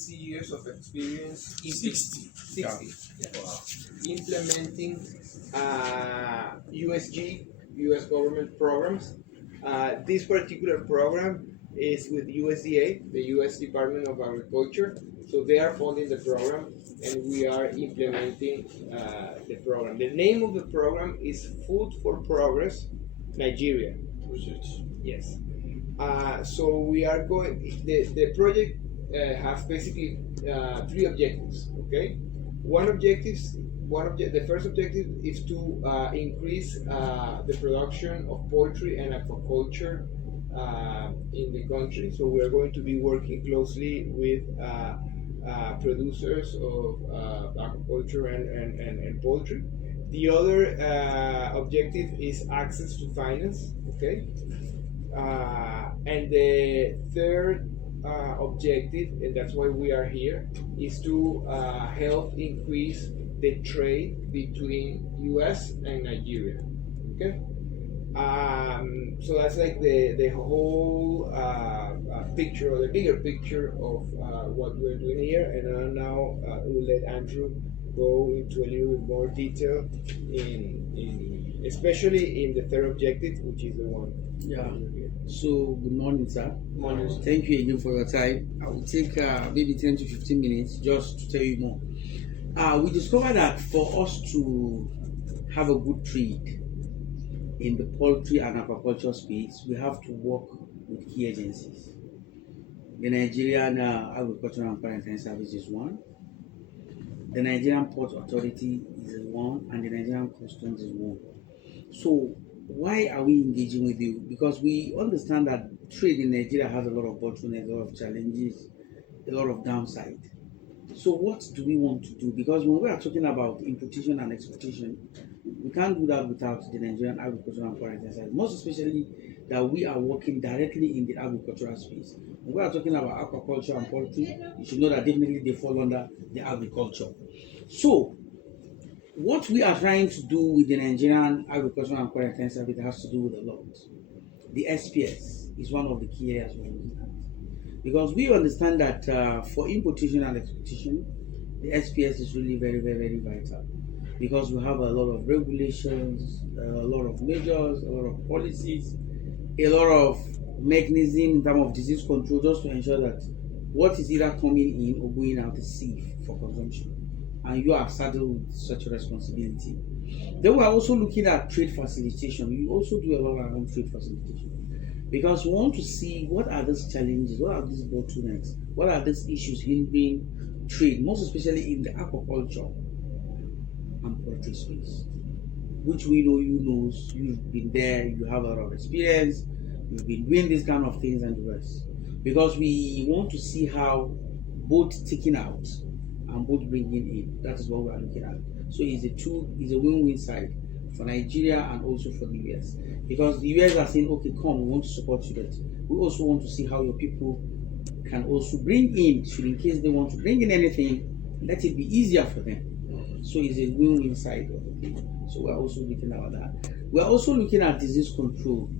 60 years of experience. 60. Yeah. Wow. Implementing USG, U.S. government programs. This particular program is with USDA, the U.S. Department of Agriculture. So they are funding the program, and we are implementing the program. The name of the program is Food for Progress, Nigeria. Yes. So we are going. The project has basically three objectives. Okay. The first objective is to increase the production of poultry and aquaculture in the country. So we are going to be working closely with producers of aquaculture and poultry. The other objective is access to finance. Okay. And the third objective, and that's why we are here, is to help increase the trade between U.S. and Nigeria. Okay. So that's like the whole picture, or the bigger picture of what we're doing here. And now we'll let Andrew go into a little bit more detail in especially in the third objective, which is the one. Yeah. So good morning, sir. Good morning. Thank you again for your time. I will take maybe 10 to 15 minutes just to tell you more. We discovered that for us to have a good trade in the poultry and aquaculture space, we have to work with key agencies. The Nigerian Agricultural and Quarantine Service is one. The Nigerian Port Authority is one, and the Nigerian Customs is one. So why are we engaging with you? Because we understand that trade in Nigeria has a lot of bottlenecks, a lot of challenges, a lot of downside. So what do we want to do? Because when we are talking about importation and exportation, we can't do that without the Nigerian Agricultural and Quarantine Service, most especially that we are working directly in the agricultural space. When we are talking about aquaculture and poultry, you should know that definitely they fall under the agriculture. So what we are trying to do with the Nigerian Agricultural and Quarantine Service has to do with a lot. The SPS is one of the key areas we're looking at. Because we understand that for importation and exportation, the SPS is really very, very, very vital. Because we have a lot of regulations, a lot of measures, a lot of policies, a lot of mechanisms in terms of disease control, just to ensure that what is either coming in or going out is safe for consumption. And you are saddled with such a responsibility. Then we are also looking at trade facilitation. We also do a lot around trade facilitation. Because we want to see what are these challenges, what are these bottlenecks, what are these issues hindering trade, most especially in the aquaculture and poultry space, which we know you know, you've been there, you have a lot of experience, you've been doing these kind of things and the rest. Because we want to see how both taking out and both bringing in, that is what we are looking at. So it's a win-win side for Nigeria and also for the US. Because the US are saying, okay, come, we want to support you, but we also want to see how your people can also bring in, should in case they want to bring in anything, let it be easier for them. So it's a win-win side of the thing. So we're also looking at that. We're also looking at disease control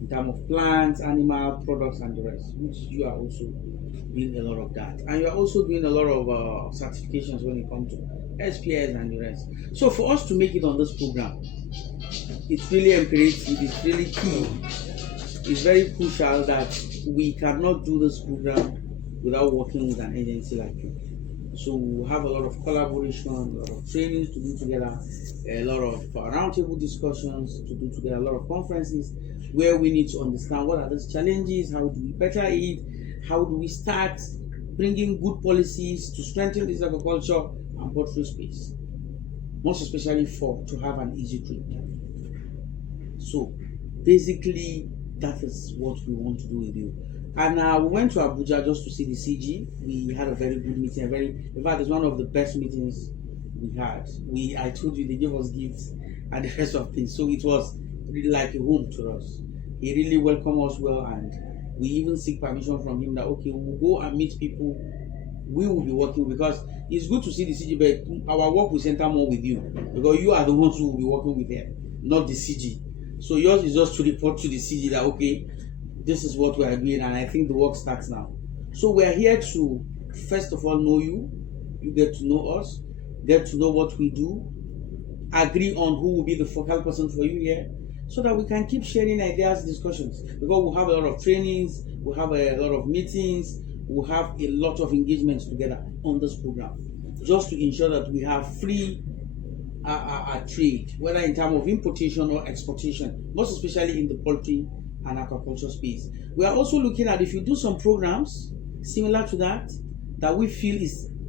in terms of plants, animal products, and the rest, which you are also doing a lot of that. And you are also doing a lot of certifications when it comes to SPS and the rest. So for us to make it on this program, it's really imperative, it's really key, it's very crucial that we cannot do this program without working with an agency like you. So we have a lot of collaboration, a lot of trainings to do together, a lot of roundtable discussions to do together, a lot of conferences where we need to understand what are these challenges, how do we better it, how do we start bringing good policies to strengthen this agriculture and poultry space, most especially to have an easy trade. So basically that is what we want to do with you. And we went to Abuja just to see the CG. We had a very good meeting. In fact, it's one of the best meetings we had. I told you they gave us gifts and the rest of things. So it was really like a home to us. He really welcomed us well, and we even seek permission from him that okay, we'll go and meet people we will be working, because it's good to see the CG, but our work will center more with you, because you are the ones who will be working with them, not the CG. So yours is just to report to the CG that okay, this is what we are doing, and I think the work starts now. So we are here to first of all know you, you get to know us, get to know what we do, agree on who will be the focal person for you here, so that we can keep sharing ideas, discussions. Because we'll have a lot of trainings, we'll have a lot of meetings, we'll have a lot of engagements together on this program, just to ensure that we have free trade, whether in terms of importation or exportation, most especially in the poultry and aquaculture space. We are also looking at, if you do some programs similar to that, that we feel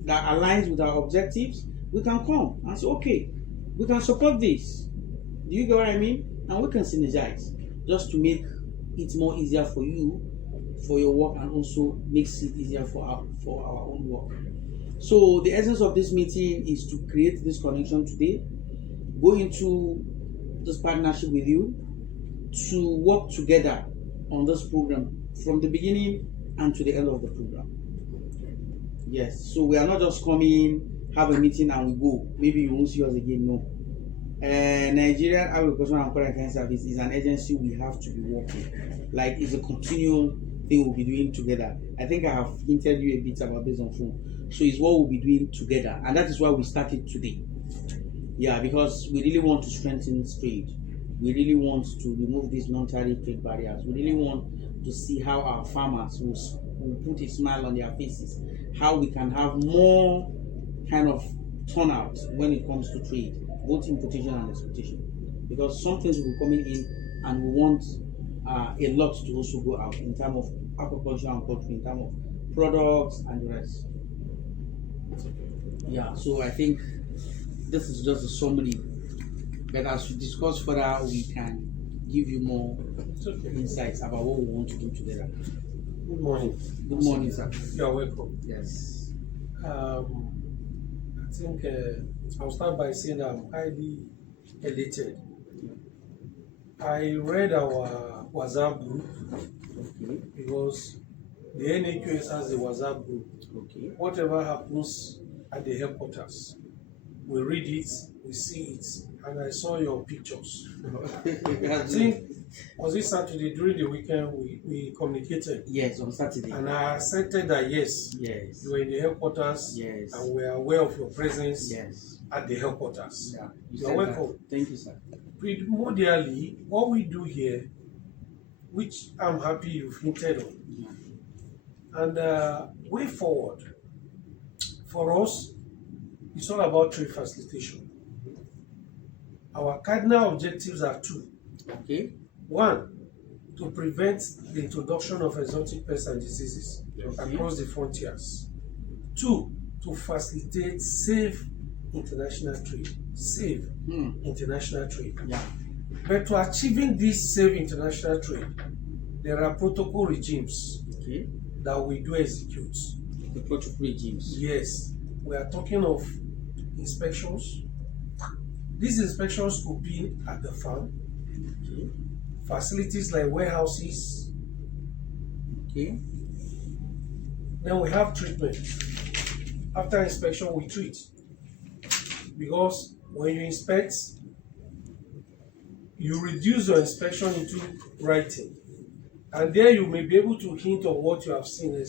that aligns with our objectives, we can come and say, okay, we can support this. Do you get what I mean? And we can synergize, just to make it more easier for you, for your work, and also makes it easier for our own work. So the essence of this meeting is to create this connection today, go into this partnership with you, to work together on this program from the beginning and to the end of the program. Yes, so we are not just coming, have a meeting and we go. Maybe you won't see us again. No. Nigerian Agricultural and Quarantine Service is an agency we have to be working. Like, it's a continual thing we'll be doing together. I think I have hinted you a bit about this on phone. So it's what we'll be doing together, and that is why we started today. Yeah, because we really want to strengthen trade. We really want to remove these non-tariff trade barriers. We really want to see how our farmers will put a smile on their faces, how we can have more kind of turnout when it comes to trade, both importation and exportation. Because some things will be coming in, and we want a lot to also go out in terms of aquaculture and poultry, in terms of products and the rest. Yeah, so I think this is just a summary, but as we discuss further, we can give you more insights about what we want to do together. Good morning. Good morning, sir. You are welcome. Yes. I think I'll start by saying I'm highly elated. I read our WhatsApp group because the NAQS has a WhatsApp group. Okay. Whatever happens at the headquarters, we read it, we see it, and I saw your pictures. I think, was it Saturday during the weekend we communicated? Yes, on Saturday. And I accepted that yes, you were in the headquarters, and we are aware of your presence at the headquarters. Yeah, you are welcome. Thank you, sir. Primordially, what we do here, which I'm happy you've hinted on, and way forward, for us, it's all about trade facilitation. Our cardinal objectives are two. Okay. One, to prevent the introduction of exotic pests and diseases across the frontiers. Two, to facilitate safe international trade. Safe international trade. Yeah. But to achieving this safe international trade, there are protocol regimes that we do execute. The protocol regimes. Yes. We are talking of inspections. These inspections could be at the farm, facilities like warehouses. Okay. Then we have treatment. After inspection, we treat. Because when you inspect, you reduce your inspection into writing. And there you may be able to hint on what you have seen,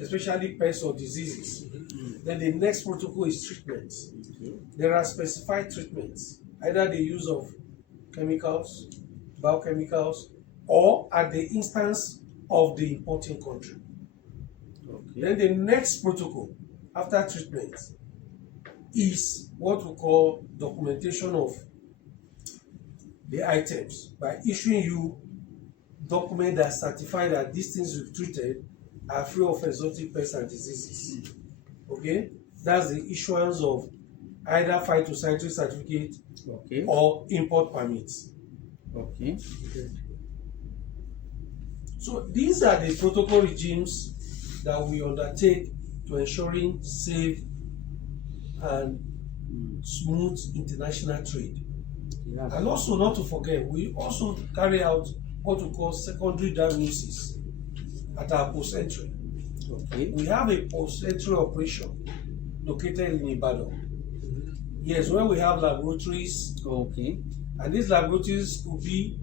especially pests or diseases. Then the next protocol is treatment. There are specified treatments, either the use of chemicals, biochemicals, or at the instance of the importing country. Then the next protocol after treatment is what we call documentation of the items, by issuing you documents that certify that these things you've treated are free of exotic pests and diseases. Okay, that's the issuance of either phytosanitary certificate or import permits. Okay. So these are the protocol regimes that we undertake to ensuring safe and smooth international trade. And also, not to forget, we also carry out what we call secondary diagnosis at our post-entry. We have a post-entry operation located in Ibadan. Yes, where we have laboratories. And these laboratories could be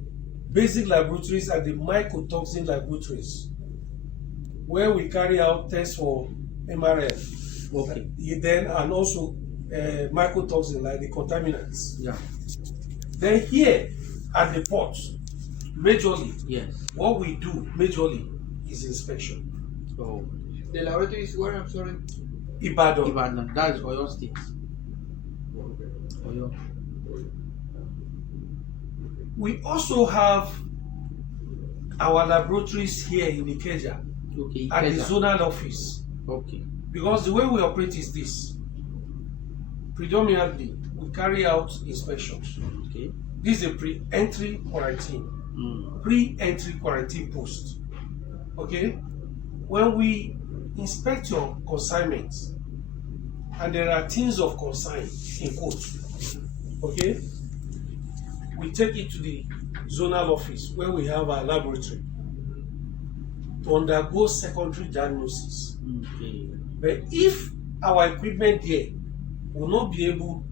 basic laboratories and the mycotoxin laboratories, where we carry out tests for MRL. Okay. Then and also mycotoxin like the contaminants. Yeah. Then here at the port, majorly, Yes. what we do majorly is inspection. Oh. The laboratory is where? I'm sorry. Ibadan. Ibadan. That is Oyo State. Oyo. We also have our laboratories here in Ikeja Okay. at the Ikeja. zonal office. Okay. Because the way we operate is this. Predominantly, we carry out inspections. Okay. This is a pre-entry quarantine. Pre-entry quarantine post. Okay? When we inspect your consignments, and there are things of consign in quotes, okay? We take it to the zonal office where we have our laboratory to undergo secondary diagnosis. Okay. But if our equipment there will not be able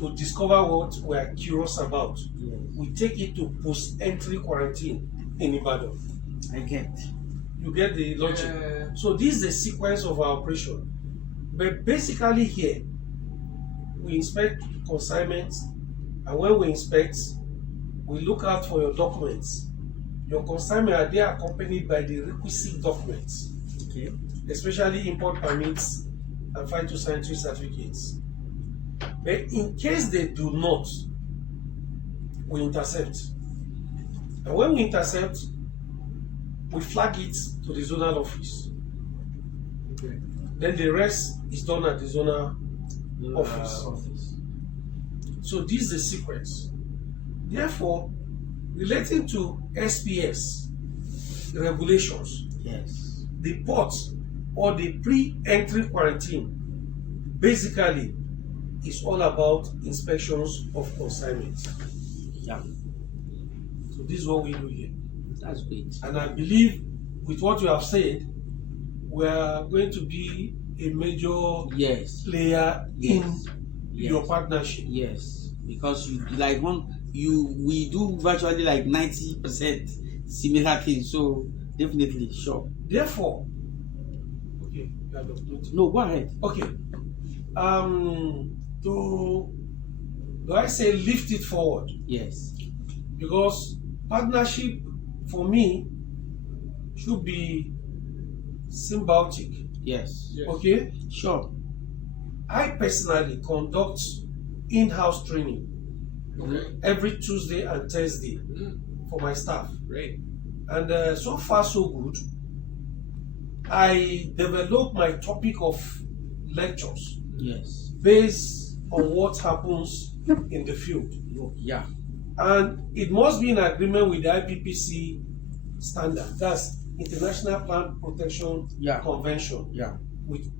to discover what we are curious about, Yes. we take it to post-entry quarantine in Ibadan. I get. You get the logic. Yeah. So this is the sequence of our operation. But basically here, we inspect consignments, and when we inspect, we look out for your documents. Your consignment are there accompanied by the requisite documents, Okay. especially import permits and phytosanitary certificates. But in case they do not, we intercept. And when we intercept, we flag it to the zonal office. Okay. Then the rest is done at the zonal office. So this is the sequence. Therefore, relating to SPS regulations, Yes. the port or the pre-entry quarantine basically is all about inspections of consignments. Yeah. So this is what we do here. That's great. And I believe with what you have said, we are going to be a major Yes. player in Yes. your Yes. partnership. Yes. Because we do virtually like 90% similar things. So definitely, sure. Therefore, okay, you have the- No, go ahead. okay. Do I say lift it forward? Yes. Because partnership for me should be symbiotic. Yes. Yes. Okay, Sure. I personally conduct in-house training Okay. every Tuesday and Thursday for my staff, Great. and so far so good. I develop my topic of lectures Yes. based on what happens in the field, Yeah. and it must be in agreement with the IPPC standard. That's International Plant Protection Yeah. Convention Yeah. with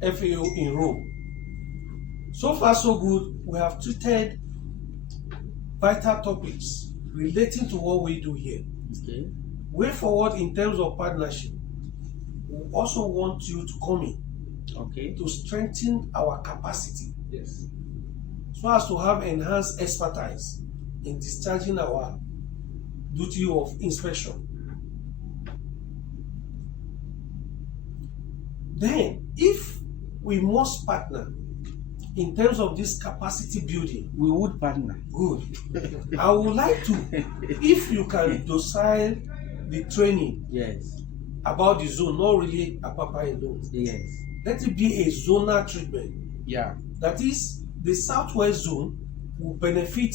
FAO in Rome. So far so good. We have treated vital topics relating to what we do here. Okay. Way forward in terms of partnership, we also want you to come in Okay. to strengthen our capacity Yes. so as to have enhanced expertise in discharging our duty of inspection. Then, if we must partner in terms of this capacity building, We would partner. good. I would like to, if you can docile the training Yes. about the zone, not really APAPA alone. Yes. Let it be a zonal treatment. Yeah. That is, the southwest zone will benefit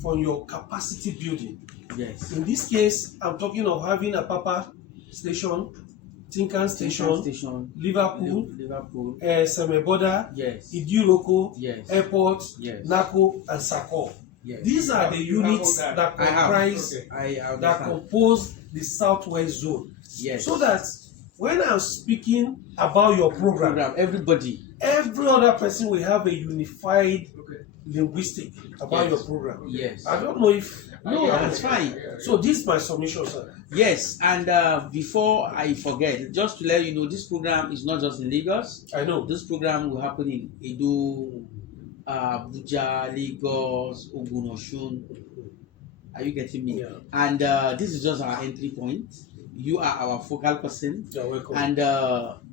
from your capacity building. Yes. In this case, I'm talking of having a APAPA station, Tinkan station, Station. Liverpool, Liverpool. Semeboda, Yes. Idiroko, Yes. Airport, Yes. Nako, and Sako. Yes. These are the You have units all that. that I have. comprise, Okay. I that understand. compose the southwest zone. Yes. So that when I'm speaking about your program, Everybody. every other person will have a unified Okay. linguistic about Yes. your program. Yes. I don't know if No, that's fine. so. This is my submission, sir. Yes, and before I forget, just to let you know, this program is not just in Lagos. I know. This program will happen in Edo, Abuja, Lagos, Ogun, Osun. Are you getting me? Yeah. And this is just our entry point. You are our focal person, You're welcome. and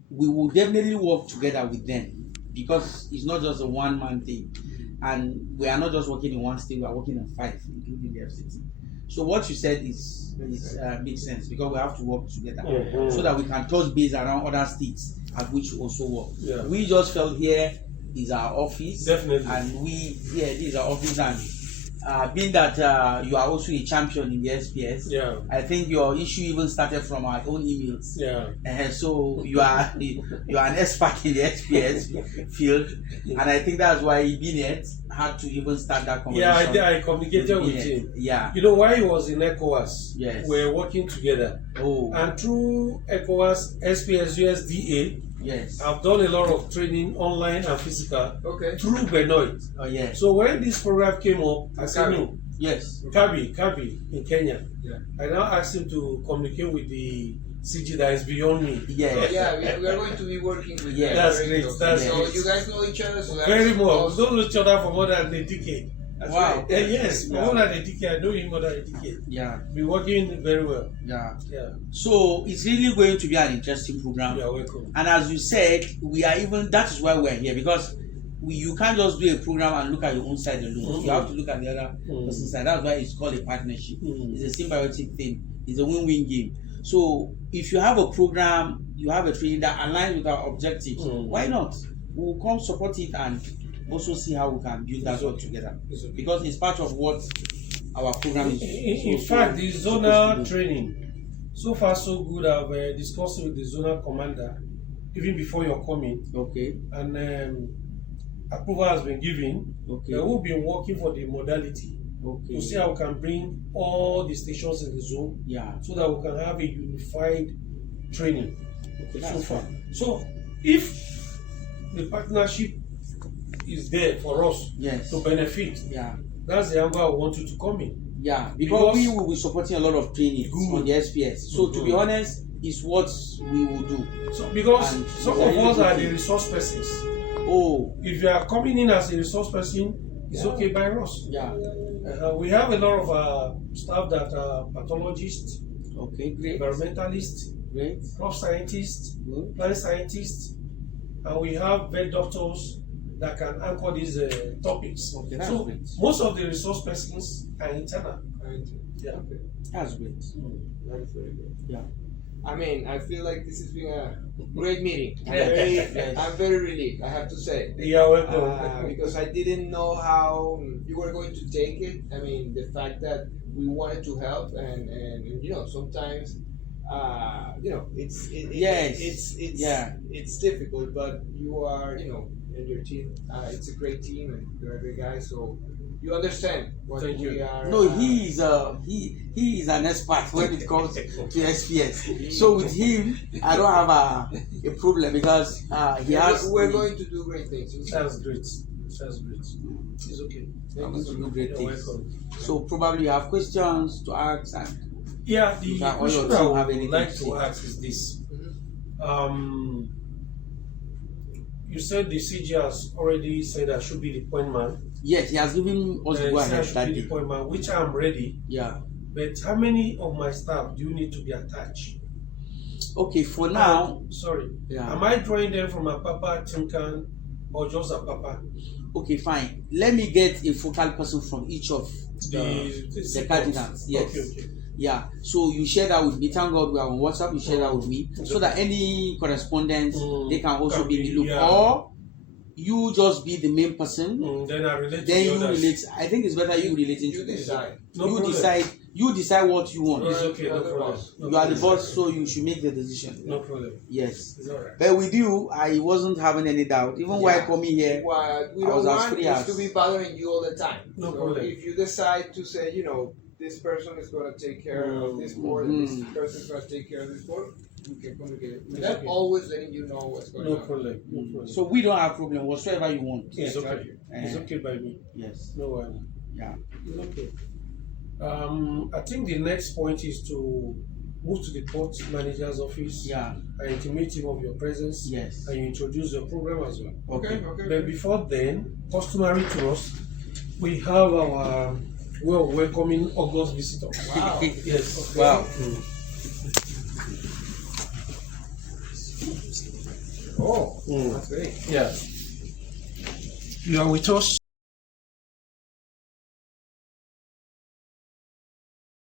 we will definitely work together with them because it's not just a one-man thing. And we are not just working in one state, we are working in 5, including the FCT. So what you said makes sense because we have to work together so that we can touch base around other states at which we also work. Yeah. We just felt here is our office. Definitely. And this is our office, and being that you are also a champion in the SPS, Yeah. I think your issue even started from our own emails. Yeah. So you are an expert in the SPS field, and I think that's why Binet had to even start that conversation. Yeah, I communicated with him. Yeah. You know, while he was in ECOWAS, Yes. we were working together. Oh. And through ECOWAS, SPS, USDA, Yes. I've done a lot of training online and physical Okay. through Benoit. Oh yes. So when this program came up, I said, no, Yes. Kabi in Kenya. Yeah. I now asked him to communicate with the CG that is beyond me. Yes. Yeah, we are going to be working with Yeah. them That's very great, closely. that's So great. you guys know each other, so that's Very well. We awesome. don't know each other for more than a decade. That's Wow. right. Yes, for Yeah. more than a decade. I know him more than a decade. Yeah. We're working very well. Yeah. Yeah. So it's really going to be an interesting program. You are welcome. And as you said, that is why we're here, because you can't just do a program and look at your own side alone. You have to look at the other person's side. That's why it's called a partnership. It's a symbiotic thing. It's a win-win game. So if you have a program, you have a training that aligns with our objectives, why not? We'll come support it and also see how we can build that all together. Because it's part of what our program is. In fact, the zonal training, so far so good. I've discussed with the zonal commander even before you're coming, Okay. and approval has been given. Okay. We've been working for the modality Okay. to see how we can bring all the stations in the zone Yeah. so that we can have a unified training. Okay, So that's far. fine. So if the partnership is there for us Yes. to benefit, Yeah. that's the angle I want you to come in. Yeah, because Because- we will be supporting a lot of trainings Good. on the SPS. So to be honest, it's what we will do. So because And some it's a of really us good are the thing. resource persons. Oh, If you are coming in as a resource person, it's okay by us. yeah. We have a lot of staff that are pathologists, Okay, great. environmentalists, Great. crop scientists, Good. plant scientists, and we have vet doctors that can anchor these topics. Okay, that's So great. most of the resource persons are internal. Right. Yeah. Okay. That's great. That is very good. Yeah. I mean, I feel like this has been a great meeting. Yes. I'm very relieved, I have to say. You are welcome. Because I didn't know how you were going to take it. I mean, the fact that we wanted to help, and you know, sometimes, you know, Yes. it's Yeah. it's difficult, but you are, you know, and your team, it's a great team, and you're a great guy, so you understand what Thank we you. are. No, he is an expert when it comes to SPS. So with him, I don't have a problem because he has. We're going to do great things. That's great. That's great. It's okay. I'm going to do great You're things. welcome. So probably you have questions to ask, and Yeah, the Can all question your team I have would anything like to to say? ask is this. You said the CG has already said I should be the point man. yes, he has given us the go He said I ahead should that be the day. point man, which I'm ready. Yeah. But how many of my staff do you need to be attached? Okay, for now, Sorry. yeah. Am I drawing them from APAPA, Tinkan, or just APAPA? Okay, fine. Let me get a focal person from each of the The candidates. Yes. Okay. Yeah. So you share that with me. Thank God we are on WhatsApp. You share that with me, so that any correspondence they can also Can be in the be, loop, yeah. or you just be the main person. Then I relate Then to you the others. relate. I think it's better you relating You to them. decide. No you problem. decide. You decide what you want. It's okay, no You're the problem. boss. No You are the problem. boss, so you should make the decision. No problem. Yes. It's alright. But with you, I wasn't having any doubt. Even while Yeah. coming here, What we I don't was as want free is as- to be bothering you all the time. No so problem. if you decide to say, you know, this person is going to take care of this board, and this person is going to take care of this board, we can communicate. Without okay. always letting you know what's going No on. problem. No problem. so we don't have problem whatsoever you want. It's okay. Eh. It's okay by me. Yes. No worry. Yeah. It's okay. I think the next point is to move to the port manager's office Yeah. and intimate him of your presence. Yes. And you introduce your program as well. Okay. But before then, customary to us, we have our way of welcoming August visitors. Wow. Yes. Wow. Oh, Mm. that's great. Yeah. You are with us.